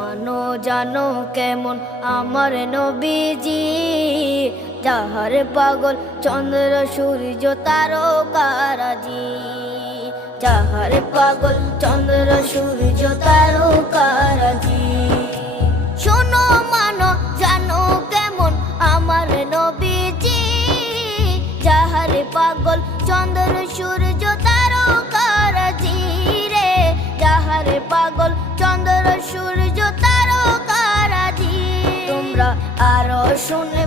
মানো জানো কেমন আমার নবীজি, যাহার পাগল চন্দ্র সূর্য তারকারাজি, যাহার পাগল চন্দ্র সূর্য তারকারাজি। শোনো মানো জানো কেমন আমার নবীজি, যাহার পাগল চন্দ্র সূর্য তারকারাজি রে, যাহার পাগল চন্দ্র সূর্য তারকারাজি। তোমরা আরো শুনে